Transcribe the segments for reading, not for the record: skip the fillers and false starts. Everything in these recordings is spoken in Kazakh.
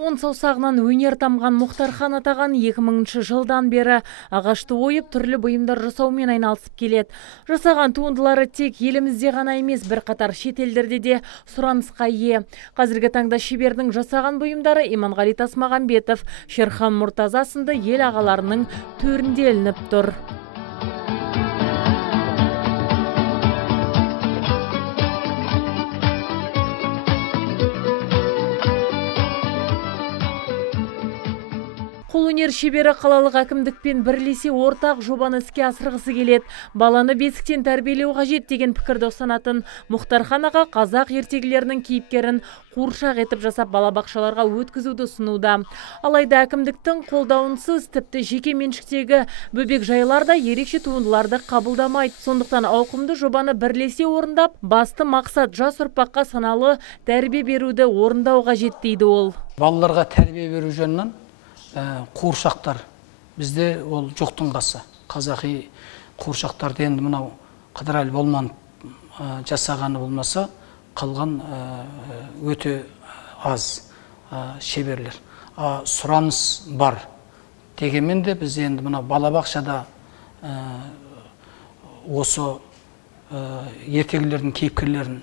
Он саусағынан өнер тамған Мұхтархан атаған 2000 жылдан бері ағашты ойып түрлі бұйымдар жасаумен айналысып келеді. Жасаған туындылары тек елімізде ғана емес, бірқатар шетелдерде де сұранысқа ие. Қазіргі таңда шебердің жасаған бұйымдары Иманғали Тасмағамбетов, Шерхан Мұртаза сынды ел ағаларының төрінде ілініп тұр. Қолөнер шебері қалалық әкімдікпен бірлесе ортақ жобаны іске асырғысы келеді. Баланы бесіктен тәрбиелеу қажет деген пікірді ұсынатын Мұхтархан аға қазақ ертегілерінің кейіпкерін қуыршақ етіп жасап балабақшаларға өткізуді ұсынуда. Алайда әкімдіктің қолдауынсыз тіпті жеке меншіктегі бөбек жайларда ерекше туындыларды қабылдамайды. Сондықтан ауқымды жобаны бірлесе орындап, басты мақсат жас ұрпаққа саналы тәрбие беруді орындау қажет дейді ол. Балаларға тәрбие беру жөнінен қуыршақтар бізде ол жоқтың қасы. Қазақи қуыршақтарды енді мынау Қыдырәлі Болманов жасағаны болмаса, қалған өте аз шеберлер. Сұраныс бар. Дегенмен де біз енді мынау балабақшада осы ертегілердің кейіпкерлерін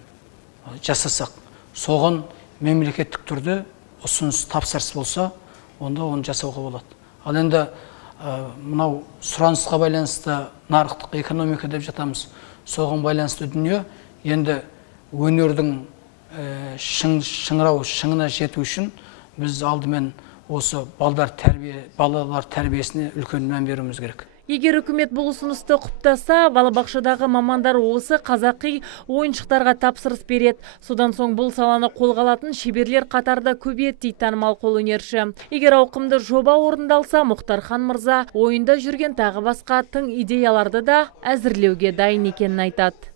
жасасақ, соған мемлекеттік түрде ұсыныс тапсырыс болса, онда оны жасауға болады. Ал енді мынау сұранысқа байланысты нарықтық экономика деп жатамыз. Соған байланысты дүние енді өнердің шыңырау жету үшін біз алдымен осы балалар тәрбиесіне үлкен мән беруіміз керек. Егер үкімет бұл ұсынысты құптаса, балабақшадағы мамандар осы қазақи ойыншықтарға тапсырыс береді. Содан соң бұл саланы қолға алатын шеберлер қатарда көбейеді дейді танымал қолөнерші. Егер ауқымды жоба орындалса, Мұхтархан мырза ойында жүрген тағы басқа тың идеяларды да әзірлеуге дайын екенін айтады.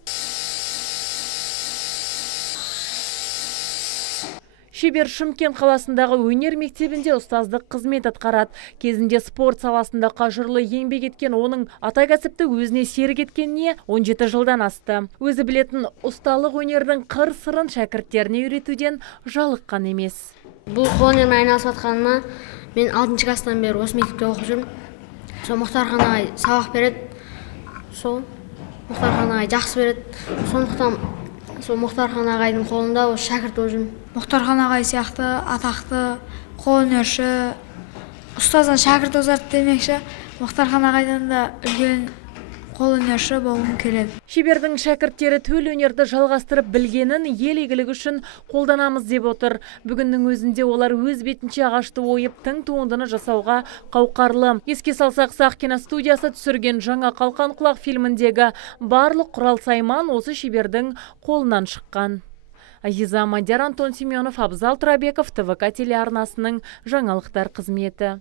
Шебер Шымкент қаласындағы өнер мектебінде ұстаздық қызмет атқарады. Кезінде спорт саласында қажырлы еңбек еткен оның ата кәсіпті өзіне серік еткеніне 17 жылдан асты. Өзі білетін ұсталық өнердің қыр-сырын шәкірттеріне үйретуден жалыққан емес. Бұл қолөнермен айналысып жатқаныма мен 6 класстан бері осы мектепте оқып жүрмін. Сол Мұхтархан ағай сабақ береді. Сол Мұхтархан ағай жақсы береді. Сондықтан сол Мұхтархан ағайдың қолында осы шәкірт болып жүрмін. Мұхтархан ағай сияқты атақты қолөнерші, ұстаздан шәкірт озарды демекші, Мұхтархан ағайдан да үлкен қолөнерші болғым келеді. Шебердің шәкірттері төл өнерді жалғастырып білгенін ел игілігі үшін қолданамыз деп отыр. Бүгіннің өзінде олар өз бетінше ағашты ойып тың туындыны жасауға қауқарлы. Еске салсақ, Сақ киностудиясы түсірген жаңа Қалқан құлақ фильміндегі барлық құрал сайман осы шебердің қолынан шыққан. Азиза Мадияр, Антон Семенов, Абзал Тұрабеков, ТВК телеарнасының жаңалықтар қызметі.